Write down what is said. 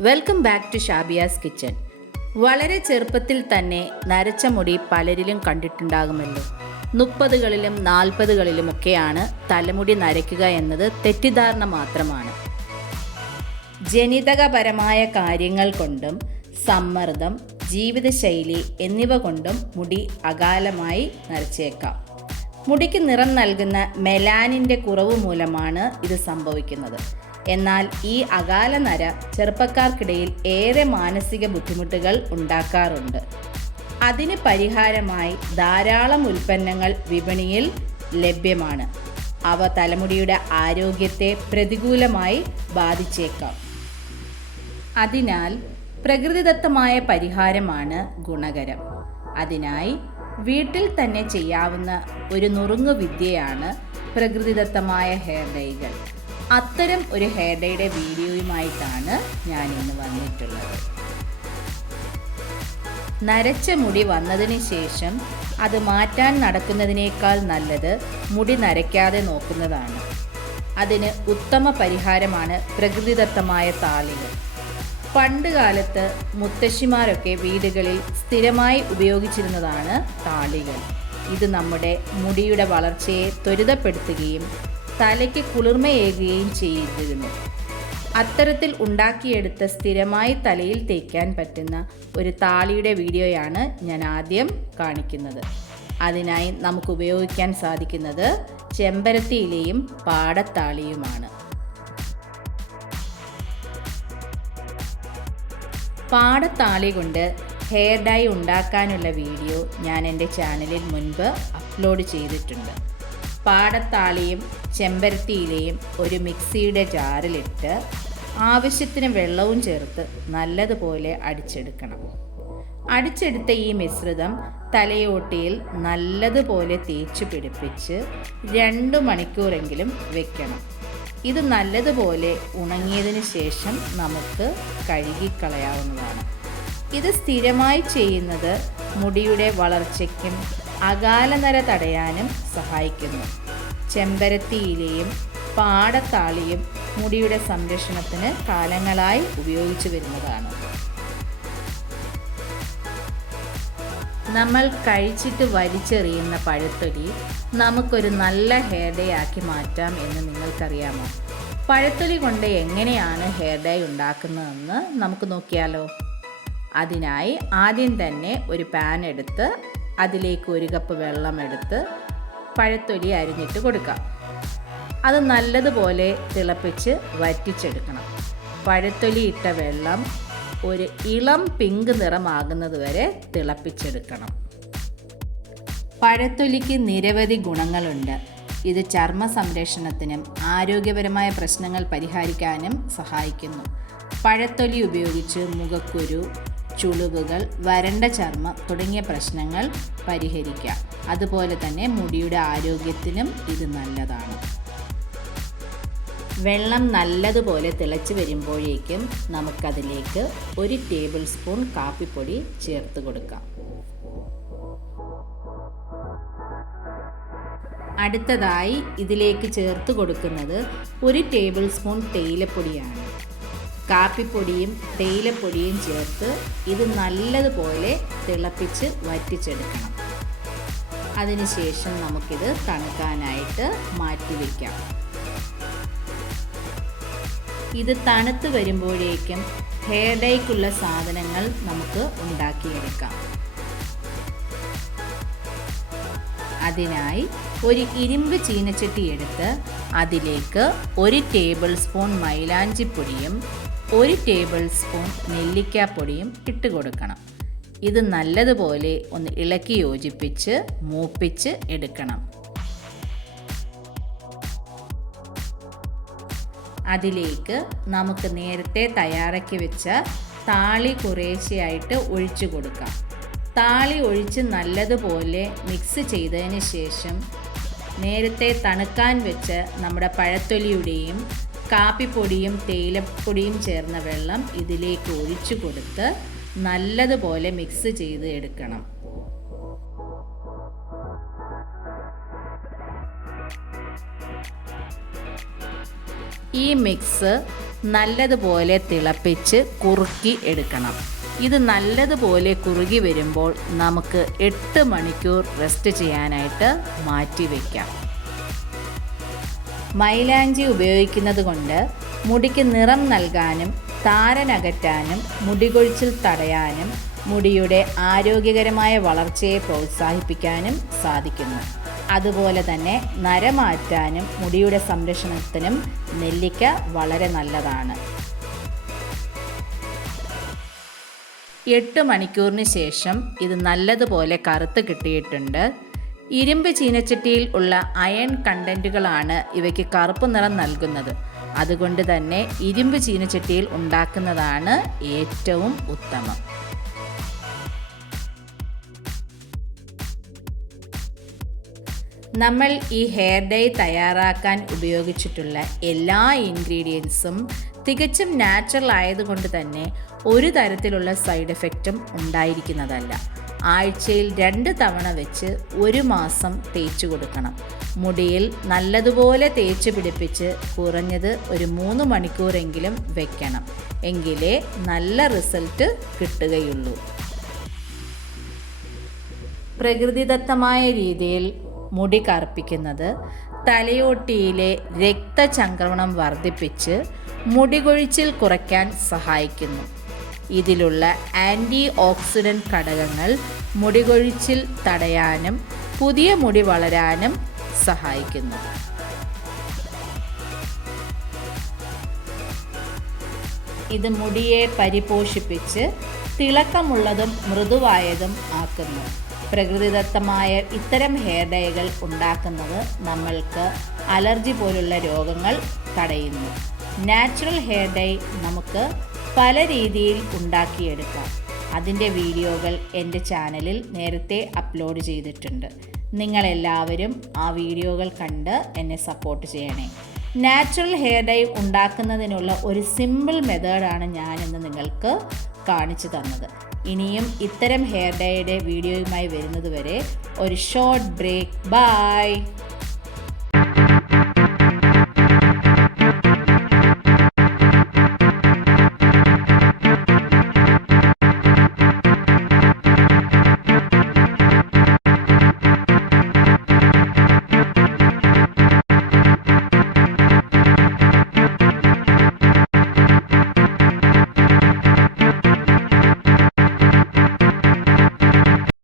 Welcome back to Shabiya's kitchen വളരെ ചെറുപ്പത്തിൽ തന്നെ നരച്ച മുടി പലരിലും കണ്ടിട്ടുണ്ടാകുമല്ലോ. മുപ്പതുകളിലും നാൽപ്പതുകളിലുമൊക്കെയാണ് തലമുടി നരയ്ക്കുക എന്നത് തെറ്റിദ്ധാരണ മാത്രമാണ്. ജനിതകപരമായ കാര്യങ്ങൾ കൊണ്ടും സമ്മർദ്ദം ജീവിതശൈലി എന്നിവ കൊണ്ടും മുടി അകാലമായി നരച്ചേക്കാം. മുടിക്ക് നിറം നൽകുന്ന മെലാനിന്റെ കുറവ് മൂലമാണ് ഇത് സംഭവിക്കുന്നത്. എന്നാൽ ഈ അകാല നര ചെറുപ്പക്കാർക്കിടയിൽ ഏറെ മാനസിക ബുദ്ധിമുട്ടുകൾ ഉണ്ടാക്കാറുണ്ട്. അതിന് പരിഹാരമായി ധാരാളം ഉൽപ്പന്നങ്ങൾ വിപണിയിൽ ലഭ്യമാണ്. അവ തലമുടിയുടെ ആരോഗ്യത്തെ പ്രതികൂലമായി ബാധിച്ചേക്കാം. അതിനാൽ പ്രകൃതിദത്തമായ പരിഹാരമാണ് ഗുണകരം. അതിനായി വീട്ടിൽ തന്നെ ചെയ്യാവുന്ന ഒരു നുറുങ്ങു വിദ്യയാണ് പ്രകൃതിദത്തമായ ഹെയർ ഡൈകൾ. അത്തരം ഒരു ഹെയർ വീഡിയോയുമായിട്ടാണ് ഞാൻ ഇന്ന് വന്നിട്ടുള്ളത്. നരച്ച മുടി വന്നതിന് ശേഷം അത് മാറ്റാൻ നടക്കുന്നതിനേക്കാൾ നല്ലത് മുടി നരയ്ക്കാതെ നോക്കുന്നതാണ്. അതിന് ഉത്തമ പരിഹാരമാണ് പ്രകൃതിദത്തമായ താളികൾ. പണ്ട് കാലത്ത് മുത്തശ്ശിമാരൊക്കെ വീടുകളിൽ സ്ഥിരമായി ഉപയോഗിച്ചിരുന്നതാണ് താളികൾ. ഇത് നമ്മുടെ മുടിയുടെ വളർച്ചയെ ത്വരിതപ്പെടുത്തുകയും തലയ്ക്ക് കുളിർമയേകുകയും ചെയ്തിരുന്നു. അത്തരത്തിൽ ഉണ്ടാക്കിയെടുത്ത സ്ഥിരമായി തലയിൽ തേക്കാൻ പറ്റുന്ന ഒരു താളിയുടെ വീഡിയോയാണ് ഞാൻ ആദ്യം കാണിക്കുന്നത്. അതിനായി നമുക്ക് ഉപയോഗിക്കാൻ സാധിക്കുന്നത് ചെമ്പരത്തിയിലെയും പാടത്താളിയുമാണ്. പാടത്താളി കൊണ്ട് ഹെയർ ഡൈ ഉണ്ടാക്കാനുള്ള വീഡിയോ ഞാൻ എന്റെ ചാനലിൽ മുൻപ് അപ്ലോഡ് ചെയ്തിട്ടുണ്ട്. പാടത്താളിയും ചെമ്പരത്തിയിലയും ഒരു മിക്സിയുടെ ജാറിലിട്ട് ആവശ്യത്തിന് വെള്ളവും ചേർത്ത് നല്ലതുപോലെ അടിച്ചെടുക്കണം. അടിച്ചെടുത്ത ഈ മിശ്രിതം തലയോട്ടിയിൽ നല്ലതുപോലെ തേച്ച് പിടിപ്പിച്ച് രണ്ട് മണിക്കൂറെങ്കിലും വെക്കണം. ഇത് നല്ലതുപോലെ ഉണങ്ങിയതിന് ശേഷം നമുക്ക് കഴുകിക്കളയാവുന്നതാണ്. ഇത് സ്ഥിരമായി ചെയ്യുന്നത് മുടിയുടെ വളർച്ചയ്ക്കും അകാലനര തടയാനും സഹായിക്കുന്നു. ചെമ്പരത്തിയിലെയും പാടത്താളിയും മുടിയുടെ സംരക്ഷണത്തിന് കാലങ്ങളായി ഉപയോഗിച്ചു വരുന്നതാണ്. നമ്മൾ കഴിച്ചിട്ട് വലിച്ചെറിയുന്ന പഴത്തൊലി നമുക്കൊരു നല്ല ഹെയർ ഡേ ആക്കി മാറ്റാം എന്ന് നിങ്ങൾക്കറിയാമോ? പഴത്തൊലി കൊണ്ട് എങ്ങനെയാണ് ഹെയർ ഡേ ഉണ്ടാക്കുന്നതെന്ന് നമുക്ക് നോക്കിയാലോ. അതിനായി ആദ്യം തന്നെ ഒരു പാൻ എടുത്ത് അതിലേക്ക് ഒരു കപ്പ് വെള്ളം എടുത്ത് പഴത്തൊലി അരിഞ്ഞിട്ട് കൊടുക്കാം അത് നല്ലതുപോലെ തിളപ്പിച്ച് വറ്റിച്ചെടുക്കണം. പഴത്തൊലി ഇട്ട വെള്ളം ഒരു ഇളം പിങ്ക് നിറമാകുന്നത് വരെ തിളപ്പിച്ചെടുക്കണം. പഴത്തൊലിക്ക് നിരവധി ഗുണങ്ങളുണ്ട്. ഇത് ചർമ്മ സംരക്ഷണത്തിനും ആരോഗ്യപരമായ പ്രശ്നങ്ങൾ പരിഹരിക്കാനും സഹായിക്കുന്നു. പഴത്തൊലി ഉപയോഗിച്ച് മുഖക്കുരു ചുളിവുകൾ വരണ്ട ചർമ്മം തുടങ്ങിയ പ്രശ്നങ്ങൾ പരിഹരിക്കാം. അതുപോലെ തന്നെ മുടിയുടെ ആരോഗ്യത്തിനും ഇത് നല്ലതാണ്. വെള്ളം നല്ലതുപോലെ തിളച്ച് വരുമ്പോഴേക്കും നമുക്കതിലേക്ക് ഒരു ടേബിൾ സ്പൂൺ കാപ്പിപ്പൊടി ചേർത്ത് കൊടുക്കാം. അടുത്തതായി ഇതിലേക്ക് ചേർത്ത് കൊടുക്കുന്നത് ഒരു ടേബിൾ സ്പൂൺ തേയിലപ്പൊടിയാണ്. കാപ്പിപ്പൊടിയും തേയിലപ്പൊടിയും ചേർത്ത് ഇത് നല്ലതുപോലെ തിളപ്പിച്ച് വറ്റിച്ചെടുക്കണം. അതിനുശേഷം നമുക്കിത് തണുക്കാനായിട്ട് മാറ്റി വയ്ക്കാം ഇത് തണുത്ത് വരുമ്പോഴേക്കും ഹെയർ ഡൈക്കുള്ള സാധനങ്ങൾ നമുക്ക് ഉണ്ടാക്കിയെടുക്കാം. അതിനായി ഒരു ഇരുമ്പ് ചീനച്ചട്ടി എടുത്ത് അതിലേക്ക് ഒരു ടേബിൾ സ്പൂൺ മൈലാഞ്ചിപ്പൊടിയും ഒരു ടേബിൾ സ്പൂൺ നെല്ലിക്കാപ്പൊടിയും ഇട്ട് കൊടുക്കണം. ഇത് നല്ലതുപോലെ ഒന്ന് ഇളക്കി യോജിപ്പിച്ച് മൂപ്പിച്ച് എടുക്കണം. അതിലേക്ക് നമുക്ക് നേരത്തെ തയ്യാറാക്കി വെച്ച താളി കുറേശ്ശെയായിട്ട് ഒഴിച്ചു കൊടുക്കാം. താളി ഒഴിച്ച് നല്ലതുപോലെ മിക്സ് ചെയ്തതിന് ശേഷം നേരത്തെ തണുക്കാൻ വെച്ച് നമ്മുടെ പഴത്തൊലിയുടെയും കാപ്പിപ്പൊടിയും തേയിലപ്പൊടിയും ചേർന്ന വെള്ളം ഇതിലേക്ക് ഒഴിച്ചു കൊടുത്ത് നല്ലതുപോലെ മിക്സ് ചെയ്ത് എടുക്കണം. ഈ മിക്സ് നല്ലതുപോലെ തിളപ്പിച്ച് കുറുക്കി എടുക്കണം. ഇത് നല്ലതുപോലെ കുറുകി വരുമ്പോൾ നമുക്ക് എട്ട് മണിക്കൂർ റെസ്റ്റ് ചെയ്യാനായിട്ട് മാറ്റി വയ്ക്കാം മൈലാഞ്ചി ഉപയോഗിക്കുന്നത് കൊണ്ട് മുടിക്ക് നിറം നൽകാനും താരനകറ്റാനും മുടികൊഴിച്ചിൽ തടയാനും മുടിയുടെ ആരോഗ്യകരമായ വളർച്ചയെ പ്രോത്സാഹിപ്പിക്കാനും സാധിക്കുന്നു. അതുപോലെ തന്നെ നരമാറ്റാനും മുടിയുടെ സംരക്ഷണത്തിനും നെല്ലിക്ക വളരെ നല്ലതാണ്. എട്ട് മണിക്കൂറിന് ശേഷം ഇത് നല്ലതുപോലെ കറുത്ത് കിട്ടിയിട്ടുണ്ട്. ഇരുമ്പ് ചീനച്ചട്ടിയിൽ ഉള്ള അയൺ കണ്ടന്റുകളാണ് ഇവയ്ക്ക് കറുപ്പ് നിറം നൽകുന്നത്. അതുകൊണ്ട് തന്നെ ഇരുമ്പ് ചീനച്ചട്ടിയിൽ ഉണ്ടാക്കുന്നതാണ് ഏറ്റവും ഉത്തമം. നമ്മൾ ഈ ഹെയർ ഡൈ തയ്യാറാക്കാൻ ഉപയോഗിച്ചിട്ടുള്ള എല്ലാ ഇൻഗ്രീഡിയൻസും തികച്ചും നാച്ചുറൽ ആയതുകൊണ്ട് തന്നെ ഒരു തരത്തിലുള്ള സൈഡ് എഫക്റ്റും ഉണ്ടായിരിക്കുന്നതല്ല. ആഴ്ചയിൽ രണ്ട് തവണ വെച്ച് ഒരു മാസം തേച്ചു കൊടുക്കണം. മുടിയിൽ നല്ലതുപോലെ തേച്ച് പിടിപ്പിച്ച് കുറഞ്ഞത് ഒരു മൂന്ന് മണിക്കൂറെങ്കിലും വെക്കണം. എങ്കിലേ നല്ല റിസൾട്ട് കിട്ടുകയുള്ളൂ. പ്രകൃതിദത്തമായ രീതിയിൽ മുടി കറുപ്പിക്കുന്നത് തലയോട്ടിയിലെ രക്തചംക്രമണം വർദ്ധിപ്പിച്ച് മുടികൊഴിച്ചിൽ കുറയ്ക്കാൻ സഹായിക്കുന്നു. ഇതിലുള്ള ആന്റി ഓക്സിഡന്റ് ഘടകങ്ങൾ മുടികൊഴിച്ചിൽ തടയാനും പുതിയ മുടി വളരാനും സഹായിക്കുന്നു. ഇത് മുടിയെ പരിപോഷിപ്പിച്ച് തിളക്കമുള്ളതും മൃദുവായതും ആക്കുന്നു. പ്രകൃതിദത്തമായ ഇത്തരം ഹെയർ ഡൈകൾ ഉണ്ടാക്കുന്നത് നമ്മൾക്ക് അലർജി പോലുള്ള രോഗങ്ങൾ തടയുന്നു. നാച്ചുറൽ ഹെയർ ഡൈ നമുക്ക് പല രീതിയിൽ ഉണ്ടാക്കിയെടുക്കാം. അതിന്റെ വീഡിയോകൾ എന്റെ ചാനലിൽ നേരത്തെ അപ്ലോഡ് ചെയ്തിട്ടുണ്ട്. നിങ്ങളെല്ലാവരും ആ വീഡിയോകൾ കണ്ട് എന്നെ സപ്പോർട്ട് ചെയ്യണേ. നാച്ചുറൽ ഹെയർ ഡൈ ഉണ്ടാക്കുന്നതിനുള്ള ഒരു സിമ്പിൾ മെത്തേഡാണ് ഞാനിന്ന് നിങ്ങൾക്ക് കാണിച്ചു തന്നത്. ഇനിയും ഇത്തരം ഹെയർ ഡൈയുടെ വീഡിയോയുമായി വരുന്നതുവരെ ഒരു ഷോർട്ട് ബ്രേക്ക്. ബൈ.